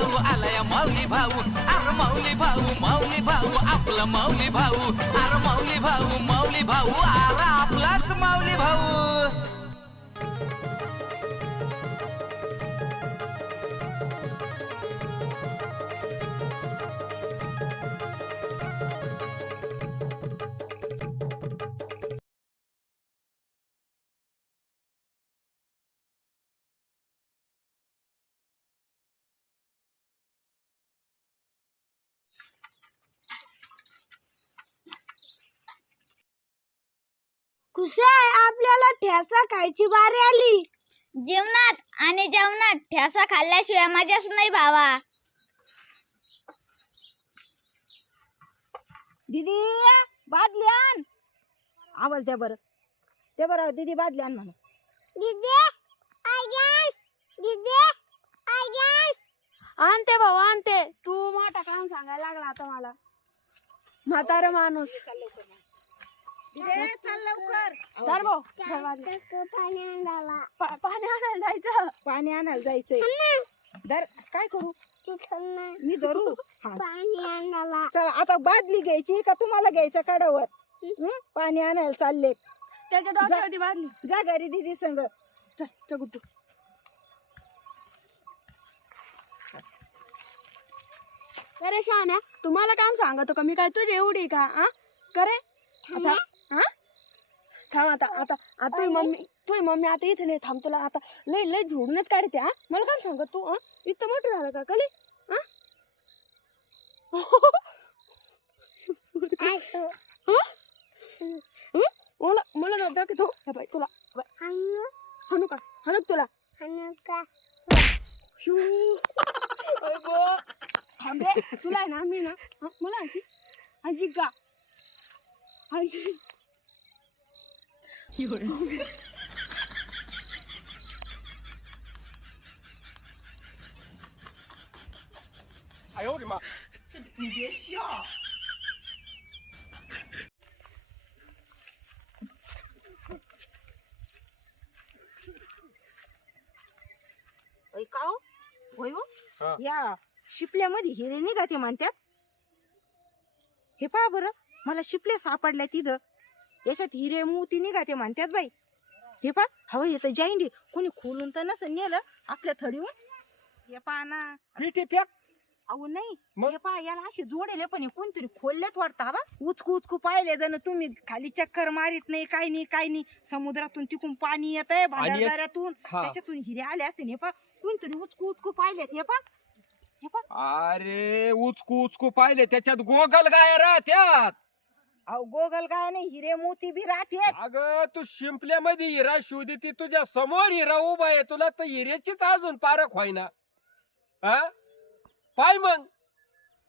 भाऊ आलाय माऊली भाऊ अरे माऊली भाऊ आपला माऊली भाऊ अरे माऊली भाऊ अरे आपलाच माऊली भाऊ कुशाल आपल्याला ठेचा खायची बारी आली. जेवणात ठेसा खाल्ल्याशिवाय मजाच नाही भावा. दीदी बादली आण. आवाज द्या बरं. ते बरं दीदी बादली आण म्हणा. आणते भाऊ आणते. तू मोठा काम सांगायला लागला आता मला. म्हातारा माणूस चल लवकर. पाणी आणायला जायचंय. काय करू मी धरू. चल आता बादली घ्यायची का तुम्हाला घ्यायचं काढावर. पाणी आणायला चालले. त्याच्या डोक्यावरती बादली. जा घरी दीदी संग. चल गुड्डू. अरे शहाण्या तुम्हाला काम सांगतो का मी काय तुझी एवढी का करे आता थांब आता तुझी मम्मी आता इथे नाही. थांब तुला आता लय झोडूनच काढते. मला काय सांग तू इतकं मोठं झालं का कली. मला नव्हतं की तू बाई तुला हाणू का हाणूक तुला थांब रे. तुला आहे ना मी ना मला अशी आजी का आजी 有人。哎呦我的妈！你别笑。का होय हो या शिपल्यामध्ये हिरे निघाते म्हणतात. हे पहा बरं मला शिपल्या सापडल्या तिथं. याच्यात हिरे मोती निघाते म्हणतात बाई. हे पहा हवं येतं जाईंडी कोणी खोलून तर नसं नेलं आपल्या थडीवर. हे पहा ना पीठी फेक. अहो नाही हे पहा याला अशी जोडेले पण कोणतरी खोलल्यात वाटतं. हवा उचकू पाहिले जण तुम्ही खाली चक्कर मारित नाही काय नाही. समुद्रातून तिकून पाणी येत आहे भांडारदाऱ्यातून त्याच्यातून हिरे आले असते. हे पहा कोणतरी उचकू पाहिलेत. हे पहा अरे उचकू पाहिले त्याच्यात गोगल गाय राहत्यात. अहो गोगल गाय नाही हिरे मोती बी राहते. अगं तू शिंपल्यामध्ये हिरा शोधती तुझ्या समोर हिरा उभा आहे तुला तर हिऱ्याचीच अजून पारख व्हायना. पाय मग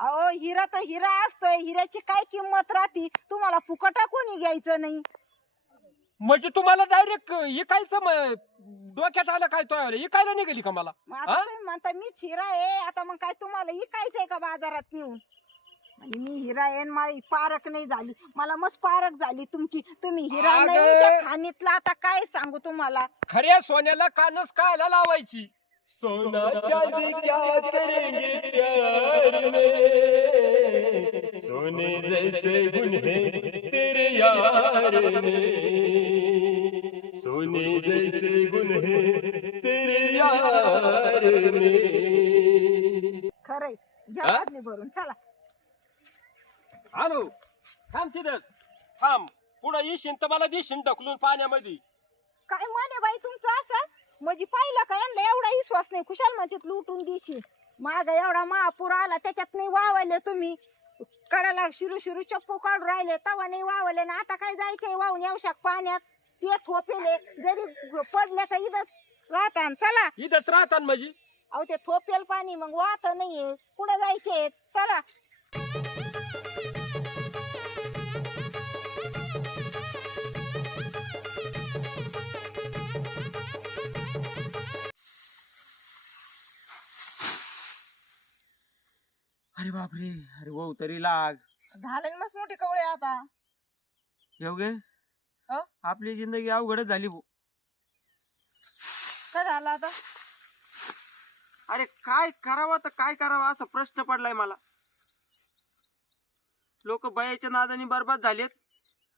अहो हिरा तर हिरा असतोय. हिऱ्याची काय किंमत राहते तुम्हाला फुकटा कोणी घ्यायचं नाही. म्हणजे तुम्हाला डायरेक्ट इकायचं डोक्यात आलं काय तो इकायला निघाली का मला. आता तुम्ही म्हणता मीच हिरा आहे आता मग काय तुम्हाला इकायचंय का बाजारात नेऊन. म्हणजे मी हिरा आहे माझी पारख नाही झाली. मला मस्त पारख झाली तुमची. तुम्ही हिरा नाही त्या खाणीतला आता काय सांगू तुम्हाला. खऱ्या सोन्याला कानच कायला लावायची. सोना चांदी क्या करेंगे प्यार में सोने जैसे गुण है तेरे यार में सोने जैसे गुण है तेरे यार में. खरंय घ्या बादली भरून चला. आणू थांब तिथं थांब. पुढे येशील तर मला देशील ढकलून पाण्यामध्ये. काय माने बाई तुमचं असं म्हणजे पाहिलं का यांना एवढा विश्वास नाही. खुशाल म्हणतात लुटून देशील. माग एवढा महापूर आला त्याच्यात नाही वावले तुम्ही. कडाला शिरू चप्पू काढून राहिले तवा नाही वावले ना. आता काय जायचंय वाहून येऊ पाण्यात. ते थोपेले जरी पडले तर इथंच राहतात. चला इथंच राहतात म्हणजे अहो ते थोपेल पाणी मग वाहत नाहीये. कुठे जायचे चला. अरे बापरे. अरे भाऊ तरी लाग झालं मस्त मोठी कवळे आता. येवगे आपली जिंदगी अवघडच झाली भाऊ. काय झालं आता अरे काय करावं तर काय करावं असा प्रश्न पडलाय मला. लोक बयाच्या नादाने बरबाद झालेत.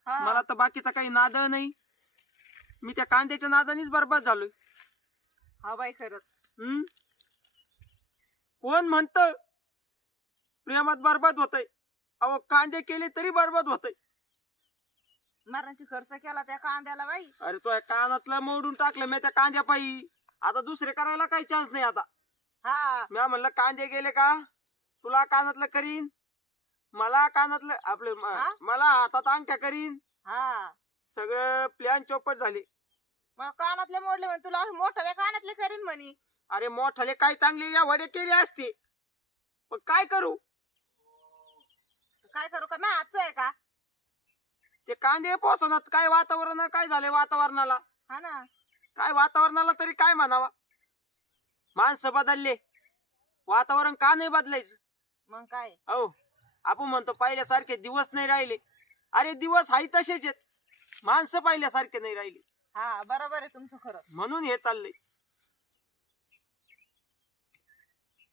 मला तर बाकीचा काही नाद नाही. मी त्या कांद्याच्या नादानेच बरबाद झालोय. हा बाई खरंच. हम्म. कोण म्हणत प्रेमात बरबाद होतय? अहो कांदे केले तरी बरबाद होतय. मरणाची खर्च केला त्या कांद्याला बाई. अरे तो कानातला मोडून टाकलं मी त्या कांद्या पायी. आता दुसरे करायला काही चान्स नाही. आता हा मी म्हणलं कांदे गेले का तुला कानातलं करीन, मला कानातलं आपले मला हातात अंगठ्या करीन. हा सगळं प्लॅन चौपट झाले. मग कानातले मोडले म्हणे तुला मोठाले कानातले करीन म्हणे. अरे मोठाले काय चांगले या वडे केले असते पण काय करू? काय करू का मी हातचं आहे का? ते कांदे पोसनात. काय वातावरण काय झाले वातावरणाला. हा ना. काय वातावरणाला तरी काय म्हणावा. माणसं बदलले, वातावरण का नाही बदलायचं? मग काय? हो आपण म्हणतो पहिल्यासारखे दिवस नाही राहिले. अरे दिवस हाय तसेच आहेत, माणसं पहिल्यासारखे नाही राहिले. हा बरोबर आहे तुमचं खरं. म्हणून हे चाललंय.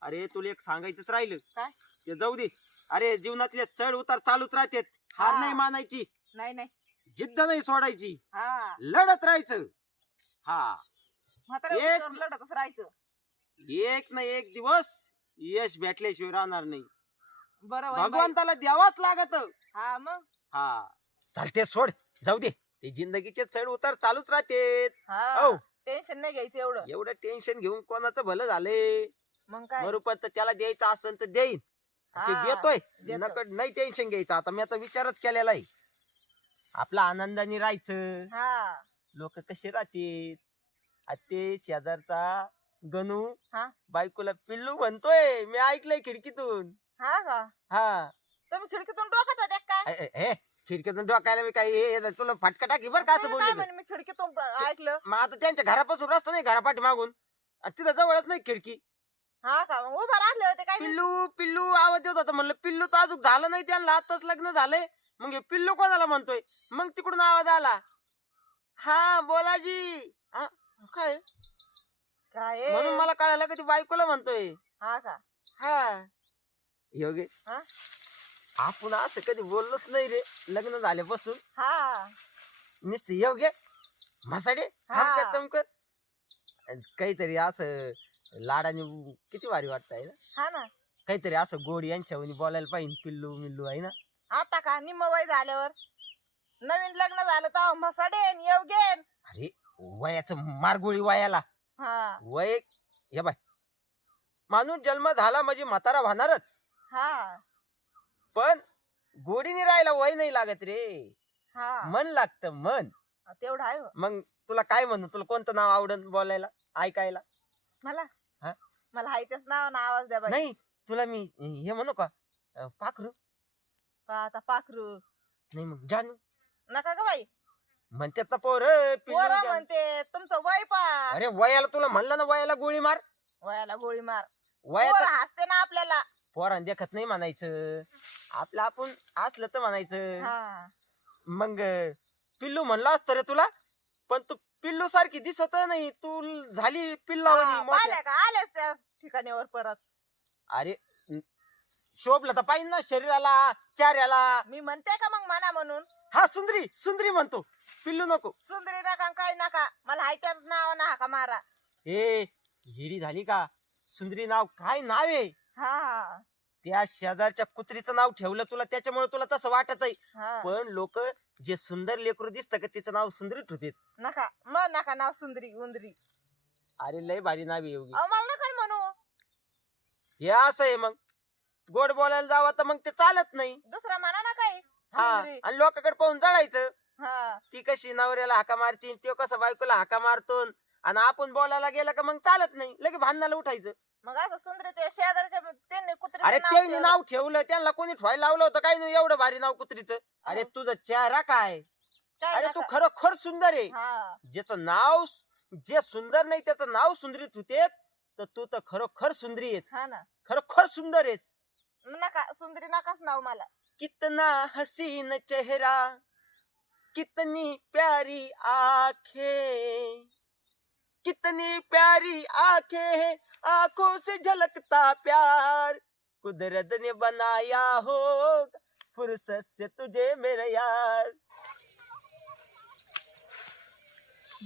अरे तुला एक सांगायचंच राहिलं. काय? ते जाऊ दे. अरे जीवनातले चढ उतार चालूच राहतात. हार हा. नाही मानायची, नाही नाही. जिद्द नाही सोडायची, हा लढत राहायचं. हा म्हाताऱ्या एक- उंचीवर लढतच राहायचं. एक ना एक दिवस यश भेटल्याशिवाय राहणार नाही. बरोबर आहे बाई. भगवंताला द्यावाच लागत. हा मग. हा चालते सोड, जाऊ दे. ते जिंदगीचे चढ उतार चालूच राहते. हा हो. टेन्शन नाही घ्यायचं एवढं. एवढं टेन्शन घेऊन कोणाचं भलं झाले मग काय? बरोबर. तर त्याला द्यायचं असेल तर देईन, ते हा, देतोय. देतो. नकड नाही टेन्शन घ्यायचं. आता मी आता विचारच केलेला आहे. आपला आनंदाने राहायचं. हा लोक कसे राहतील. ते शेजारचा गणू हा. बायकोला पिल्लू म्हणतोय, मी ऐकलंय खिडकीतून. हा का? हा तुम्ही खिडकीतून डोकत होते काय? हे खिडकीतून डोकायला मी काही तुला फटका टाकी बरं का असं तुम्ही काय बोलले. म्हणे मी खिडकीतून ऐकलं. मग आता त्यांच्या घरापासून रस्ता नाही, घरापाठी मागून तिथं जवळच नाही खिडकी. हा का? मग उभा राहिले होते काय? पिल्लू पिल्लू आवाज देत होता. म्हणलं पिल्लू तर अजून झालं नाही, त्यांना आताच लग्न झालंय. मग हे पिल्लू कोणाला म्हणतोय? मग तिकडून आवाज आला, हा बोलाजी. हा काय? काय? म्हणून मला कळालं का ती बायकोला म्हणतोय. हा का? हा योगे, हा? आपण असं कधी बोललोच नाही रे लग्न झाल्यापासून. हा नुसते योगे मसाडे हा. तमकत काहीतरी असं लाडाने किती भारी वाटतंय ना. हा ना. काहीतरी असं गोड यांच्यावर बोलायला पाहिजे. पिल्लू मिल्लू आहे ना. आता का निम्म वय झाल्यावर नवीन लग्न झालं तर मसाडेन येवगेन. अरे वयाचं मारगोळी वयाला. हा वय हे बाय, माणूस जन्म झाला म्हणजे म्हातारा होणारच. हा पण गोडीने राहायला वय नाही लागत रे, हा मन लागतं मन. तेवढं आहे हो. मग तुला काय म्हणू, तुला कोणतं नाव आवडत बोलायला ऐकायला? मला हा? मला हाय तेच नाव ना आवाज द्या बाई. नाही तुला मी हे म्हणू का पाखरू? आता पाखरू नाही मग जानू नका का बाई? म्हणतात ना पोर. पोरं म्हणते तुमचं वय पा. अरे वयाला तुला म्हणलं ना, वयाला गोळी मार. वयाला गोळी मार. वयाचं पोरं हसते ना आपल्याला. पोरांना देखत नाही म्हणायचं, आपलं आपण असलं तर म्हणायचं. हा मग पिल्लू म्हणलं असतं रे तुला, पण तू पिल्लू सारखी दिसत नाही, तू झाली पिल्लावानी हा, मोठी. पाहिलं का आलेच त्या ठिकाणीवर परत. अरे शोभलं तर पाहिजे ना शरीराला चाऱ्याला. मी म्हणते का मग म्हणा म्हणून? हा सुंदरी सुंदरी म्हणतो, पिल्लू नको. सुंदरी नका काय नका, मला हाय त्याच नाव ना का मारा. ए हिडी झाली का? सुंदरी नाव काय नाव आहे? हा त्या शेजारच्या कुत्रीचं नाव ठेवलं तुला, त्याच्यामुळे तुला तसं वाटत आहे. हा पण लोक जे सुंदर लेकरू दिसतं का तिचं नाव सुंदरी ठेवतात. नका मग नका नाव सुंदरी उंदरी. अरे लय भारी नाव आहे योगी. अहो मला नका म्हणू. हे असं आहे, मग गोड बोलायला जावं तर मग ते चालत नाही. दुसरा म्हणा ना काही हा सुंदरी. आणि लोकांकडे पाहून जळायचं. हा ती कशी नवऱ्याला हाका मारती, तो कसा बायकोला हाका मारतो, आणि आपण बोलायला गेलं का मग चालत नाही, लगे भांडणाला उठायचं. मग असं सुंदरी ते शेजारच्या त्यांनी कुत्रे अरे त्यांनी नाव ठेवलं, त्यांना कोणी ठेवायला लावलं होतं काय नाही एवढं भारी नाव कुत्रीचं. अरे तुझा चेहरा काय, अरे तू खरोखर सुंदर आहे. हा ज्याचं नाव जे सुंदर नाही त्याचं नाव सुंदरीत होते, तर तू तर खरोखर सुंदरी आहेस, हा ना. खरोखर सुंदर आहेस. नका सुंदरी नकाच नाव मला. कितना हसीन चेहरा, कितनी प्यारी आंखें, कितनी प्यारी आंखें हैं, आंखों से झलकता प्यार, कुदरत ने बनाया हो फुर्सत से तुझे मेरे यार.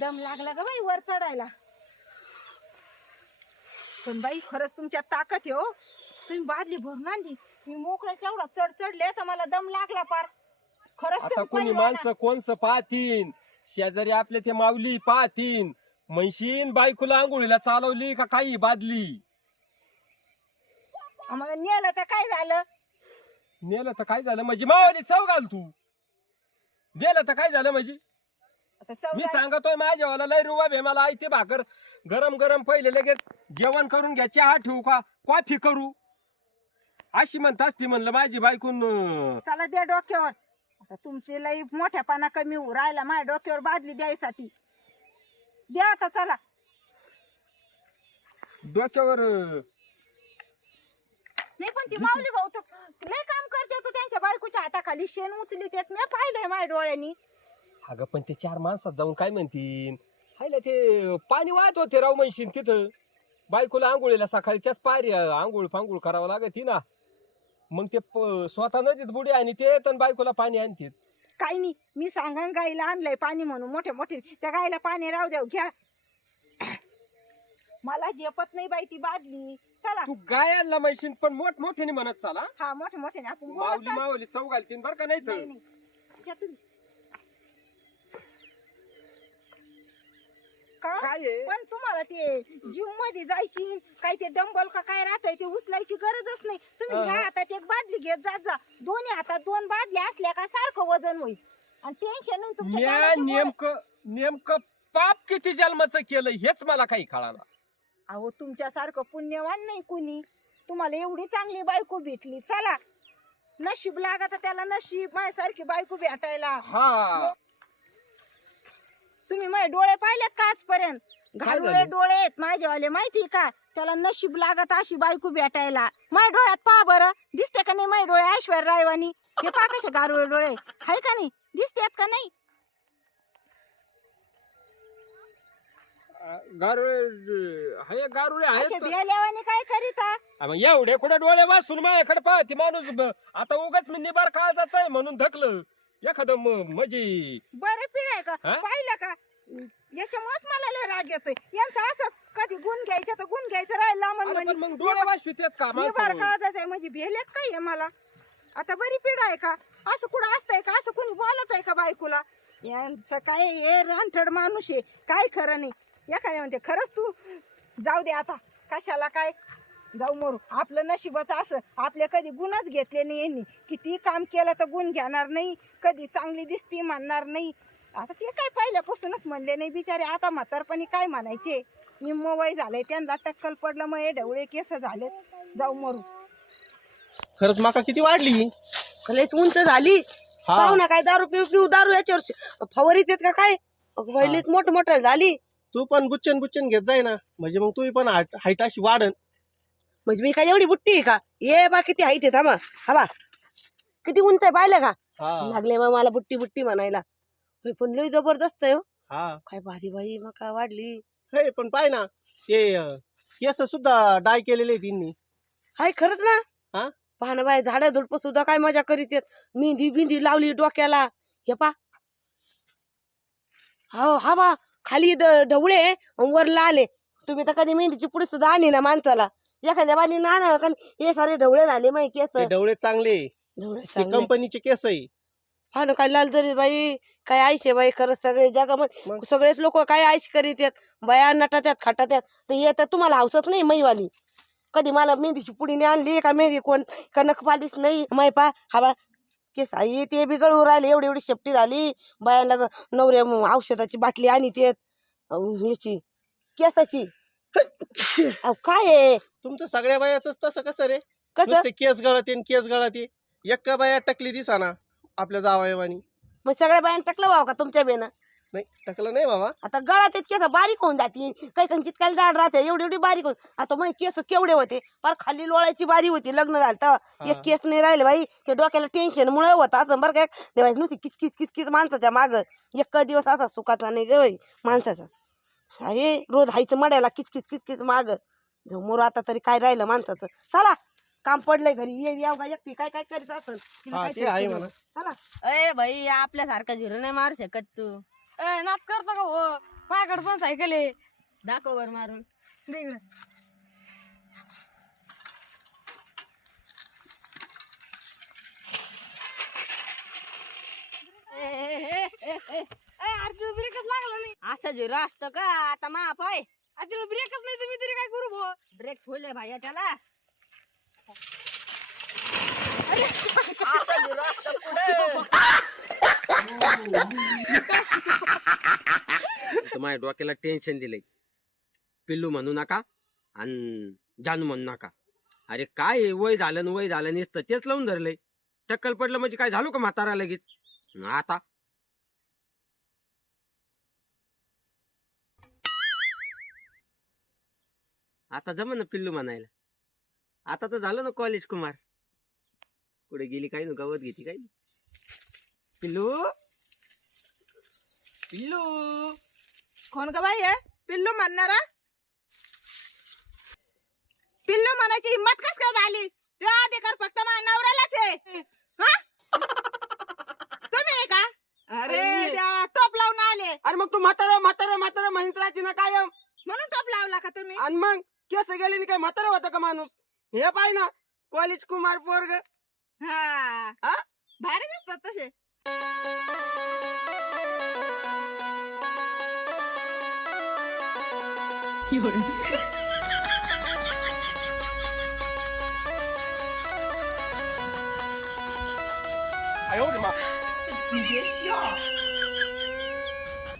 दम लागला ग बाई वर चढायला. पण बाई खरंच तुमच्यात ताकद आहे हो. तुम्ही बादली भरून आणली, मी मोकळ्याच्या एवढा चढ चढले तर मला दम लागला पार. खरंच आता तुम्ही कोणी पहिलवान माणसं कोणचं पाहतीन, शेजारी आपले ते माऊली पाहतीन, म्हणशीन बायकोला आंघोळीला चालवली का काही बादली. मग नेलं तर काय झालं? नेलं तर काय झालं म्हणजे मावाली चव घाल तू. गेलं तर काय झालं म्हणजे आता मी चौदा सांगतोय माझ्यावाला लय रुबाब आहे. मला आई ते भाकर गरम गरम पहिले लगेच जेवण करून घ्या, चहा ठेवू का कॉफी करू अशी म्हणत असती. म्हणलं माझी बायकून चला द्या डोक्यावर. आता तुमची लई मोठ्यापणा कमी होऊ राहिला माझ्या डोक्यावर बादली द्यायसाठी. द्या आता चला. डोक्यावर नाही पण ती माऊली भाऊ तर लय काम करते तो त्यांच्या बायकोच्या हाताखाली शेण उचली देत मी पाहिलंय माझ्या डोळ्यांनी. अगं पण ते 4 माणसात जाऊन काय म्हणतील. हायला ते पाणी वाहत होते राव म्हणशीन तिथं. बायकोला आंघोळीला सकाळच्याच पायरी आंघोळ फांघोळ करावं लागत ना. मग ते स्वतः नदीत बुडी आणि ते तर बायकोला पाणी आणतात. काही नाही, मी सांगा गाईला आणलंय पाणी म्हणून मोठे मोठे, त्या गाईला पाणी राहू द्या घ्या. मला झेपत नाही बाई ती बादली. चला. तू गाय आणला म्हणशीन पण मोठमोठ्याने म्हणत चाला. हा मोठे मोठे आपण बोलत माऊली चाल. माऊली चव घालतीन बरं का नाही तर. नाही, नाही. घ्या तुम्ही. का? काय आहे? पण तुम्हाला ते जिम मध्ये जायची काय ते डंबल का काय राहतंय ते उचलायची गरजच नाही. तुम्ही हा. ह्या हातात एक बादली घेत जात जा. दोन्ही हातात 2 बादल्या असल्या का सारखं वजन होईल आणि टेन्शन नाही तुमच्या म्या डोळ्याची गोळे. नेमकं पाप किती जन्माचं केलं हेच मला काही कळालं. अहो तुमच्यासारखं पुण्यवान नाही कुणी. तुम्हाला एवढी चांगली बायको भेटली. चला, नशीब लागत त्याला नशीब माझ्यासारखी बायको भेटायला. हा तुम्ही माझे डोळे पाहिलेत का आजपर्यंत? काय घालुळे झालं? डोळे आहेत माझेवाले माहिती का? त्याला नशीब लागत अशी बायको भेटायला. माझ्या डोळ्यात पहा बरं, दिसते का नाही माझे डोळे ऐश्वर्या रायवानी? हे पहा कसे गारुळे डोळे आहे का नाही? दिसतेत का नाही? गारुळे असे आहेत. भेल्यावानी काय करीता? मग एवढे कुठे डोळे वाचून माझ्याकडे पाहते माणूस आता उगाच मी निबार काळजाचा आहे म्हणून धकलं एखादं म्हणजे. बरं पिढ आहे का? हा? पाहिलं का? याच्यामुळेच मला लय राग येतोय. यांचं असं कधी गुण घ्यायचं तर गुण घ्यायचं राहिला अरे पण मग डोळे वाचवित का निबार माणसावर? काळजाचं आहे म्हणजे भेलेत काय आहे मला? आता बरी पिढ आहे का? असं कुठं असतंय का? असं कुणी बोलत आहे का बायकोला? यांचं काय हे रानठड माणूस आहे, काय खरं नाही. एखाद्या म्हणते खरंच तू जाऊ दे आता, कशाला काय जाऊ मरू. आपलं नशिबाचं असं, आपले कधी गुणच घेतले नाही यांनी. किती काम केलं तर गुण घेणार नाही, कधी चांगली दिसती म्हणणार नाही. आता ते काय पहिल्यापासूनच म्हणले नाही बिचारे. आता म्हातारपणी काय म्हणायचे? निम्म वय झालंय त्यांना, टक्कल पडलं मग हे ढवळे केस झाले. जाऊ मरू. खरंच माका किती वाढली. लयच उंच झाली. हा. पाहू ना काय दारू पिऊ पिऊ दारू याच्यावर फवारीत येत का काय? पहिलीच मोठ झाली. तू पण बुच्चन घेत जाय ना, म्हणजे मग तुम्ही पण हाईट अशी वाढन. म्हणजे मी काय एवढी बुट्टी आहे का? ये बा किती हाईट आहे. थांबा हा बा किती उंच आहे पाहिलं का? लागले मग मला बुट्टी बुट्टी म्हणायला. होय, पण लय जबरदस्त आहे हो. हा काय भारी बाई मग काय वाढली. हे पण पाय ना ते केस सुद्धा डाय केलेले त्यांनी. हाय खरंच ना. हा? पाहणं बाय झाड झुडप सुद्धा काय मजा करीत येत. मेहंदी बिंदी लावली डोक्याला. हे पा हो हा बा खाली ढवळे आणि वर लाले. तुम्ही तर कधी मेहंदीची पुढे सुद्धा आणली ना माणसाला. एखाद्या बानी ना कारण हे सारे ढवळे झाले माही केस. ते डवळे चांगले, ढवळे ते चांगले. कंपनीचे केस आहे. हा ना काय लाल जरी बाई काय आयशे बाई. खरंच सगळे जगामध्ये मग? सगळेच लोक काय आयश करीत येत. बाया नटात्यात खाटात्यात. तर येत तुम्हाला हौसच नाही मैवाली. कधी मला मेहंदीची पुडी नाही आणली का? मेहंदी कोण कनक पालीच नाही मै पा हा बा केस आई ते बिघडून राहिले. एवढी एवढी शेपटी झाली. बायांना नवऱ्या औषधाची बाटली आणि ते याची केसाची. अहो काय आहे तुमचं सगळ्या बायाच तसं कसं रे? कसं? नुसते केस गळते आणि केस गळते. एका बाया टकली दिसाना आपल्या जावयावानी. मग सगळ्या बायांना टाकलं भाऊ का तुमच्या बेना? नाही टकलं नाही बाबा. आता गळात केस बारीक होऊन जाते. काही कंचित काय जाड राहते. एवढी एवढी बारीक होऊन. आता मग केस केवढे होते पर खाली लोळायची बारी होती. लग्न झालं तेव्हा एक केस नाही राहिले बाई. ते डोक्याला टेन्शन मुळे होत असं बरं काय. देवाची नुसती किचकिच किचकिच माणसाच्या माग. एक दिवस असा सुखाचा नाही ग बाई माणसाचा. हे रोज हायचं मड्याला किचकिच किचकिच माग मोर आता तरी काय राहिलं माणसाचं. चला काम पडलंय घरी ये याव का एकटी काय काय करीत असेल तिला हा, काहीतरी ते आहे करू. म्हणा. चला ए भाई आपल्यासारखा झिरो नाही मारू शकत तू. नाट करतो का हो माझ्याकडे पण सायकल आहे. दाखव बर मारून. दे इकडे. अरे तुला ब्रेकच लागला नाही. असं झिरो असतं का आता माफ आहे. अरे तुला ब्रेकच नाही तुम्ही तरी काय करू भो. ब्रेक फुले भाई त्याला. माझ्या डोक्याला टेन्शन दिलंय. पिल्लू म्हणू नका आणि जानू म्हणू नका. अरे काय वय झालं न वय झालं नसतं तेच लावून धरलंय. टक्कल पडलं म्हणजे काय झालो का म्हातारा लगेच. आता आता जम ना पिल्लू म्हणायला. आता तर झालं ना कॉलेज कुमार. कुठे गेली काय ना गवत घेते काय. पिल्लू पिल्लू कोण का बाई आहे पिल्लू म्हणणारा? पिल्लू म्हणायची हिम्मत कस काय झाली? तुझा अधिकार फक्त माझ्या नवऱ्यालाच आहे. हा? तुम्ही आहे का? अरे अरे. देवा, टोप लावून आले अरे मग तू म्हातारा म्हातारा म्हातारा म्हणत राहते ना कायम. म्हणून टोप लावला का तुम्ही? आणि मग केस गेले नि काय म्हातारा होता का माणूस. हे पाय ना कॉलेज कुमार पोरग. हा हा? भारी दिसतात तसे.哎呦我的妈！